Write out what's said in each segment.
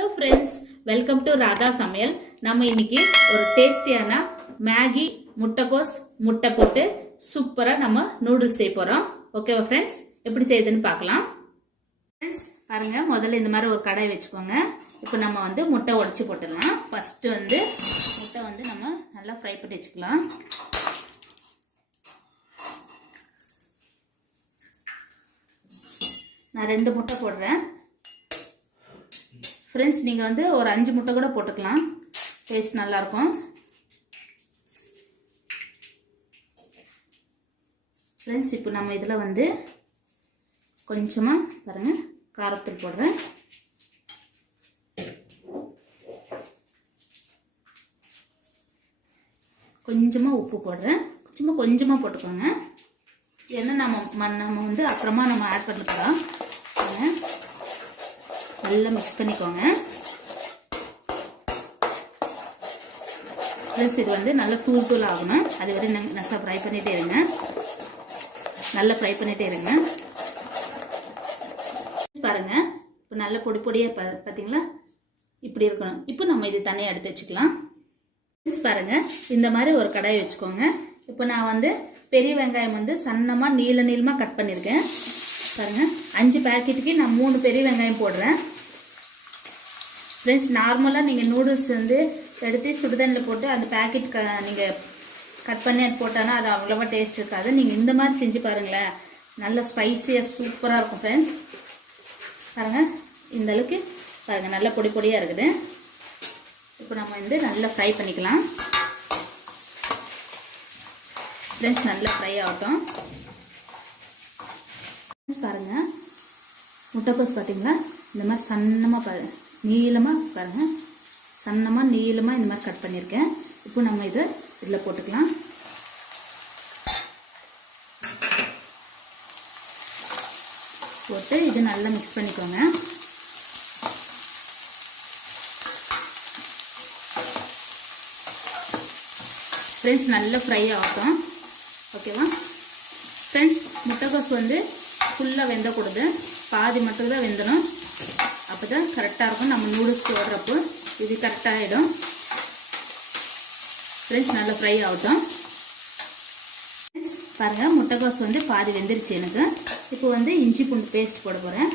Hello friends, welcome to Radha சமையல். நம்ம இன்னைக்கு ஒரு டேஸ்டியான மேகி முட்டைகோஸ் முட்டை போட்டு சூப்பராக நம்ம நூடுல்ஸ் செய்ய போகிறோம். ஓகேவா ஃப்ரெண்ட்ஸ்? எப்படி செய்யுதுன்னு பார்க்கலாம். ஃப்ரெண்ட்ஸ் பாருங்க, முதல்ல இந்த மாதிரி ஒரு கடாய் வச்சுக்கோங்க. இப்போ நம்ம வந்து முட்டை உடைச்சி போட்டுடலாம். ஃபஸ்ட்டு வந்து முட்டை வந்து நம்ம நல்லா ஃப்ரை பண்ணி வச்சுக்கலாம். நான் 2 முட்டை போடுறேன். ஃப்ரெண்ட்ஸ் நீங்கள் வந்து ஒரு 5 முட்டை கூட போட்டுக்கலாம், டேஸ்ட் நல்லாயிருக்கும். ஃப்ரெண்ட்ஸ் இப்போ நம்ம இதில் வந்து கொஞ்சமாக பாருங்கள் காரத்தூள் போடுறேன். கொஞ்சமாக உப்பு போடுறேன். கொஞ்சமாக போட்டுக்கோங்க, ஏன்னா நம்ம வந்து அப்புறமா நம்ம ஆட் பண்ண போகிறோம். நல்லா மிக்ஸ் பண்ணிக்கோங்க. ஃப்ரெண்ட்ஸ் இது வந்து நல்லா தூள் ஆகணும், அது வரை நல்லா ஃப்ரை பண்ணிகிட்டே இருங்க. நல்லா ஃப்ரை பண்ணிகிட்டே இருங்க. பாருங்க, இப்போ நல்ல பொடியாக பார்த்தீங்களா, இப்படி இருக்கணும். இப்போ நம்ம இது தனியாக எடுத்து வச்சுக்கலாம். ஃப்ரெண்ட்ஸ் பாருங்க, இந்த மாதிரி ஒரு கடாய் வச்சுக்கோங்க. இப்போ நான் வந்து பெரிய வெங்காயம் வந்து சன்னமாக நீளமாக கட் பண்ணியிருக்கேன். பாருங்க, 5 பேக்கெட்டுக்கு நான் 3 பெரிய வெங்காயம் போடுறேன். ஃப்ரெண்ட்ஸ் நார்மலாக நீங்கள் நூடுல்ஸ் வந்து எடுத்து சுடுதண்ணில் போட்டு அந்த பேக்கெட் நீங்கள் கட் பண்ணி அது போட்டானா அது அவ்வளோவா டேஸ்ட் இருக்காது. நீங்கள் இந்த மாதிரி செஞ்சு பாருங்களேன், நல்ல ஸ்பைஸியாக சூப்பராக இருக்கும். ஃப்ரெண்ட்ஸ் பாருங்கள், இந்த அளவுக்கு பாருங்கள் நல்ல பொடியாக இருக்குது. இப்போ நம்ம வந்து நல்லா ஃப்ரை பண்ணிக்கலாம். ஃப்ரெண்ட்ஸ் நல்லா ஃப்ரை ஆகட்டும். ஃப்ரெண்ட்ஸ் பாருங்கள், முட்டைக்கோஸ் பார்த்தீங்களா, இந்த மாதிரி சன்னமாக நீளமாக பாருங்கள், நீளமாக இந்த மாதிரி கட் பண்ணியிருக்கேன். இப்போ நம்ம இதில் போட்டுக்கலாம். போட்டு இது நல்லா மிக்ஸ் பண்ணிக்கோங்க. ஃப்ரெண்ட்ஸ் நல்லா ஃப்ரை ஆகட்டும். ஓகேவா ஃப்ரெண்ட்ஸ்? முட்டைக்கோஸ் வந்து ஃபுல்லாக வெந்தக்கூடாது, பாதி மட்டும் தான் வெந்தணும். அப்போ தான் கரெக்டாக இருக்கும். நம்ம நூடுல்ஸ் போடுறப்போ இது கரெக்டாகிடும். ஃப்ரெண்ட்ஸ் நல்லா ஃப்ரை ஆகட்டும். ஃப்ரெண்ட்ஸ் பாருங்கள், முட்டைக்கோஸ் வந்து பாதி வெந்துருச்சு எனக்கு. இப்போ வந்து இஞ்சி பூண்டு பேஸ்ட் போட போகிறேன்.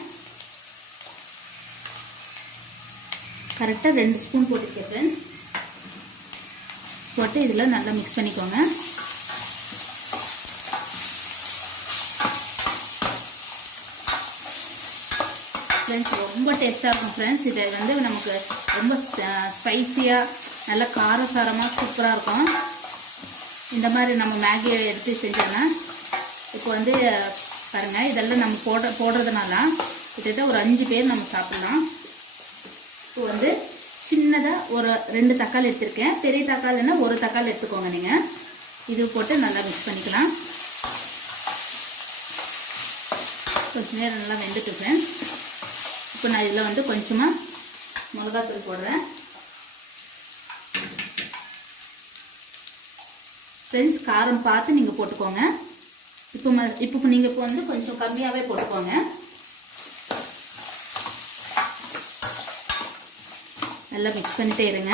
கரெக்டாக 2 ஸ்பூன் போட்டுருக்கேன். ஃப்ரெண்ட்ஸ் போட்டு இதில் நல்லா மிக்ஸ் பண்ணிக்கோங்க. ஃப்ரெண்ட்ஸ் ரொம்ப டேஸ்ட்டாக இருக்கும். ஃப்ரெண்ட்ஸ் இதை வந்து நமக்கு ரொம்ப ஸ்பைஸியாக நல்ல காரசாரமாக சூப்பராக இருக்கும். இந்த மாதிரி நம்ம மேகியை எடுத்து செஞ்சோன்னா இப்போ வந்து பாருங்கள், இதெல்லாம் நம்ம போடுறதுனால கிட்டத்தட்ட ஒரு 5 பேர் நம்ம சாப்பிட்லாம். இப்போ வந்து சின்னதாக ஒரு 2 தக்காளி எடுத்துருக்கேன். பெரிய தக்காளின்னா 1 தக்காளி எடுத்துக்கோங்க நீங்கள். இது போட்டு நல்லா மிக்ஸ் பண்ணிக்கலாம். கொஞ்சம் நேரம் நல்லா வெந்துட்டு ஃப்ரெண்ட்ஸ். இப்போ நான் இதில் வந்து கொஞ்சமாக மிளகாத்தூள் போடுறேன். ஃப்ரெண்ட்ஸ் காரம் பார்த்து நீங்கள் போட்டுக்கோங்க. இப்போ நீங்கள் இப்போ வந்து கொஞ்சம் கம்மியாகவே போட்டுக்கோங்க. நல்லா மிக்ஸ் பண்ணிட்டே இருங்க.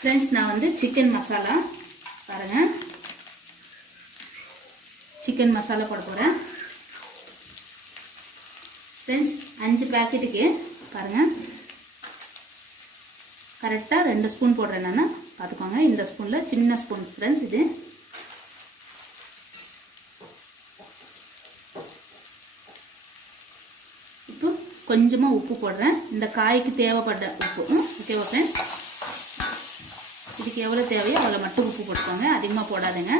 ஃப்ரெண்ட்ஸ் நான் வந்து சிக்கன் மசாலா பாருங்கள், சிக்கன் மசாலா போட போகிறேன். ஃப்ரெண்ட்ஸ் 5 பேக்கெட்டுக்கு பாருங்கள் கரெக்டாக 2 ஸ்பூன் போடுறேன் நான், பார்த்துக்கோங்க. இந்த ஸ்பூனில் சின்ன ஸ்பூன் ஃப்ரெண்ட்ஸ் இது. இப்போ கொஞ்சமாக உப்பு போடுறேன், இந்த காய்க்கு தேவைப்பட்ட உப்பு. ஓகேவா ஃப்ரெண்ட்ஸ்? இதுக்கு எவ்வளோ தேவையோ அவ்வளோ மட்டும் உப்பு போட்டுக்கோங்க, அதிகமாக போடாதுங்க.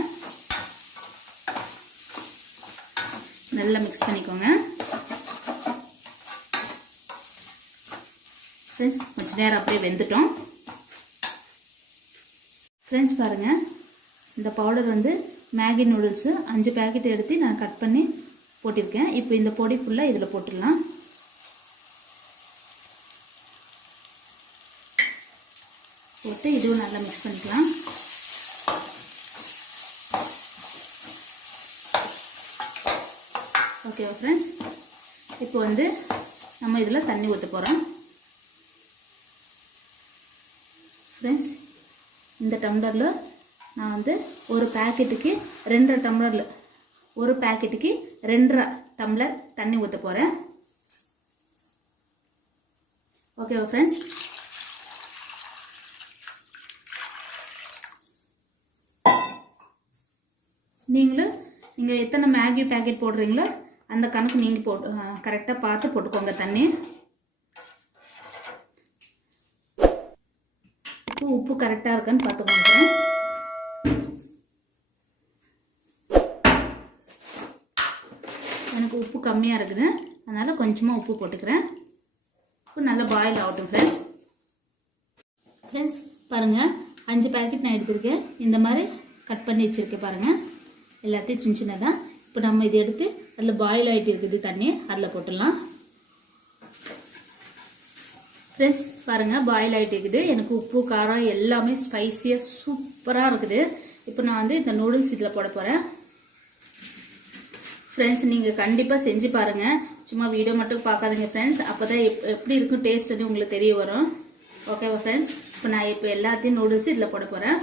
நல்லா மிக்ஸ் பண்ணிக்கோங்க. ஃப்ரெண்ட்ஸ் கொஞ்சம் நேரம் அப்படியே வெந்துட்டோம். ஃப்ரெண்ட்ஸ் பாருங்கள், இந்த பவுடர் வந்து மேகி நூடுல்ஸு 5 பேக்கெட் எடுத்து நான் கட் பண்ணி போட்டிருக்கேன். இப்போ இந்த பொடி ஃபுல்லாக இதில் போட்டுடலாம். போட்டு இதுவும் நல்லா மிக்ஸ் பண்ணிக்கலாம். ஓகேவா ஃப்ரெண்ட்ஸ்? இப்போ வந்து நம்ம இதில் தண்ணி ஊற்ற போகிறோம். ஃப்ரெண்ட்ஸ், இந்த டம்ளரில் நான் வந்து ஒரு பேக்கெட்டுக்கு 2.5 டம்ளரில் ஒரு பேக்கெட்டுக்கு 2.5 டம்ளர் தண்ணி ஊற்ற போகிறேன். ஓகேவா ஃப்ரெண்ட்ஸ்? நீங்கள் எத்தனை மேகி பேக்கெட் போடுறீங்களோ அந்த கணக்கு நீங்கள் போட்டு கரெக்டாக பார்த்து போட்டுக்கோங்க தண்ணி. உப்பு கரெக்டாக இருக்கான்னு பார்த்துக்கோங்க ஃப்ரெண்ட்ஸ். எனக்கு உப்பு கம்மியாக இருக்குது, அதனால் கொஞ்சமாக உப்பு போட்டுக்கிறேன். உப்பு நல்லா பாயில் ஆகட்டும் ஃப்ரெண்ட்ஸ். ஃப்ரெண்ட்ஸ் பாருங்கள், 5 பேக்கெட் நான் எடுத்துருக்கேன். இந்த மாதிரி கட் பண்ணி வச்சுருக்கேன் பாருங்கள், எல்லாத்தையும் சின்ன சின்னதாக. இப்போ நம்ம இதை எடுத்து அதில் பாயில் ஆகிட்டு இருக்குது தண்ணி, அதில் போட்டுடலாம். ஃப்ரெண்ட்ஸ் பாருங்கள், பாயில் ஆகிட்டு இருக்குது. எனக்கு உப்பு காரம் எல்லாமே ஸ்பைஸியாக சூப்பராக இருக்குது. இப்போ நான் வந்து இந்த நூடுல்ஸ் இதில் போட போகிறேன். ஃப்ரெண்ட்ஸ், நீங்கள் கண்டிப்பாக செஞ்சு பாருங்கள், சும்மா வீடியோ மட்டும் பார்க்காதீங்க ஃப்ரெண்ட்ஸ். அப்போ தான் எப்படி இருக்கும் டேஸ்ட்டுன்னு உங்களுக்கு தெரிய வரும். ஓகேவா ஃப்ரெண்ட்ஸ்? இப்போ நான் இப்போ எல்லாத்தையும் நூடுல்ஸ் இதில் போட போகிறேன்.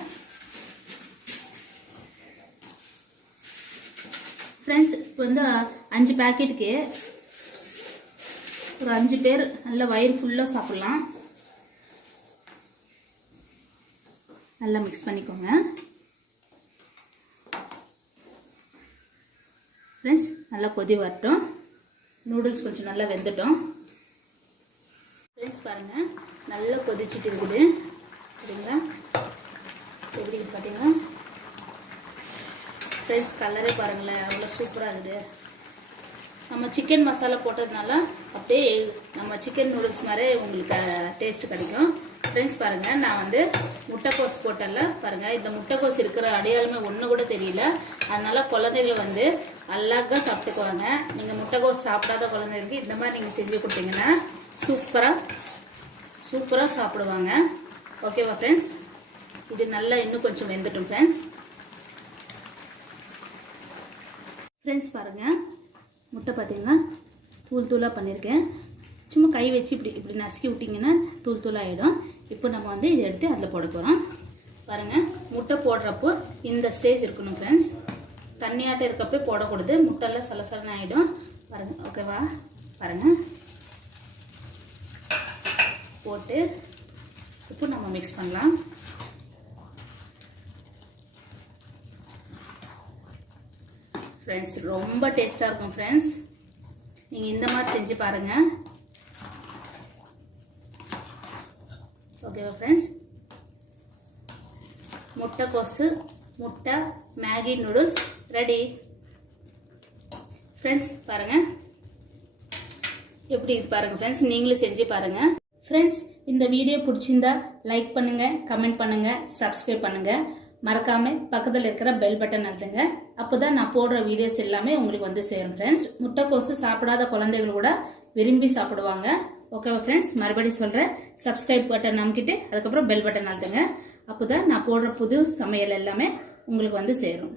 ஃப்ரெண்ட்ஸ், இப்போ வந்து 5 பேக்கெட்டுக்கு ஒரு 5 பேர் நல்லா வயிறு ஃபுல்லாக சாப்பிட்லாம். நல்லா மிக்ஸ் பண்ணிக்கோங்க ஃப்ரெண்ட்ஸ். நல்லா கொதி வரட்டும், நூடுல்ஸ் கொஞ்சம் நல்லா வெந்துட்டோம். ஃப்ரெண்ட்ஸ் பாருங்கள், நல்லா கொதிச்சுட்டு இருக்குது. சரிங்களா? எப்படி பார்த்தீங்கன்னா ஃப்ரெண்ட்ஸ், கலரே பாருங்களேன், அவ்வளோ சூப்பராக இருக்குது. நம்ம சிக்கன் மசாலா போட்டதுனால அப்படியே நம்ம சிக்கன் நூடுல்ஸ் மாதிரி உங்களுக்கு டேஸ்ட் கிடைக்கும். ஃப்ரெண்ட்ஸ் பாருங்கள், நான் வந்து முட்டைக்கோஸ் போட்டல பாருங்கள். இந்த முட்டைக்கோஸ் இருக்கிற அடையாளமே ஒன்று கூட தெரியல. அதனால் குழந்தைகள் வந்து அழகாக சாப்பிட்டுக்குவாங்க. நீங்கள் முட்டைக்கோஸ் சாப்பிடாத குழந்தைங்களுக்கு இந்த மாதிரி நீங்கள் செஞ்சு கொடுத்தீங்கன்னா சூப்பராக சாப்பிடுவாங்க. ஓகேவா ஃப்ரெண்ட்ஸ்? இது நல்லா இன்னும் கொஞ்சம் வெந்துட்டும் ஃப்ரெண்ட்ஸ். ஃப்ரெண்ட்ஸ் பாருங்கள், முட்டை பார்த்தீங்கன்னா தூளாக பண்ணியிருக்கேன். சும்மா கை வச்சு இப்படி நசுக்கி விட்டிங்கன்னா தூளாகிடும். இப்போ நம்ம வந்து இதை எடுத்து அதில் போட போகிறோம். பாருங்கள், முட்டை போடுறப்போ இந்த ஸ்டேஜ் இருக்கணும் ஃப்ரெண்ட்ஸ். தண்ணியாட்டம் இருக்கப்போ போடக்கூடாது, முட்டைலாம் சலசலன்னு ஆகிடும். பாருங்கள், ஓகேவா? பாருங்கள், போட்டு இப்போ நம்ம மிக்ஸ் பண்ணலாம். ஃப்ரெண்ட்ஸ், ரொம்ப டேஸ்ட்டாக இருக்கும் ஃப்ரெண்ட்ஸ். நீங்கள் இந்த மாதிரி செஞ்சு பாருங்கள். ஓகேவா ஃப்ரெண்ட்ஸ்? முட்டைக்கோசு முட்டை மேகி நூடுல்ஸ் ரெடி. ஃப்ரெண்ட்ஸ் பாருங்கள், எப்படி இது பாருங்கள் ஃப்ரெண்ட்ஸ், நீங்களும் செஞ்சு பாருங்கள். ஃப்ரெண்ட்ஸ், இந்த வீடியோ பிடிச்சிருந்தா லைக் பண்ணுங்கள், கமெண்ட் பண்ணுங்கள், சப்ஸ்கிரைப் பண்ணுங்கள். மறக்காமல் பக்கத்தில் இருக்கிற பெல் பட்டன் அழுத்துங்க. அப்போ தான் நான் போடுற வீடியோஸ் எல்லாமே உங்களுக்கு வந்து சேரும் ஃப்ரெண்ட்ஸ். முட்டைக்கோசு சாப்பிடாத குழந்தைகள் கூட விரும்பி சாப்பிடுவாங்க. ஓகேவா ஃப்ரெண்ட்ஸ்? மறுபடியும் சொல்கிறேன், சப்ஸ்கிரைப் பட்டன் அமுக்கிட்டு அதுக்கப்புறம் பெல் பட்டன் அழுத்துங்க. அப்போ தான் நான் போடுற புது சமையல் எல்லாமே உங்களுக்கு வந்து சேரும்.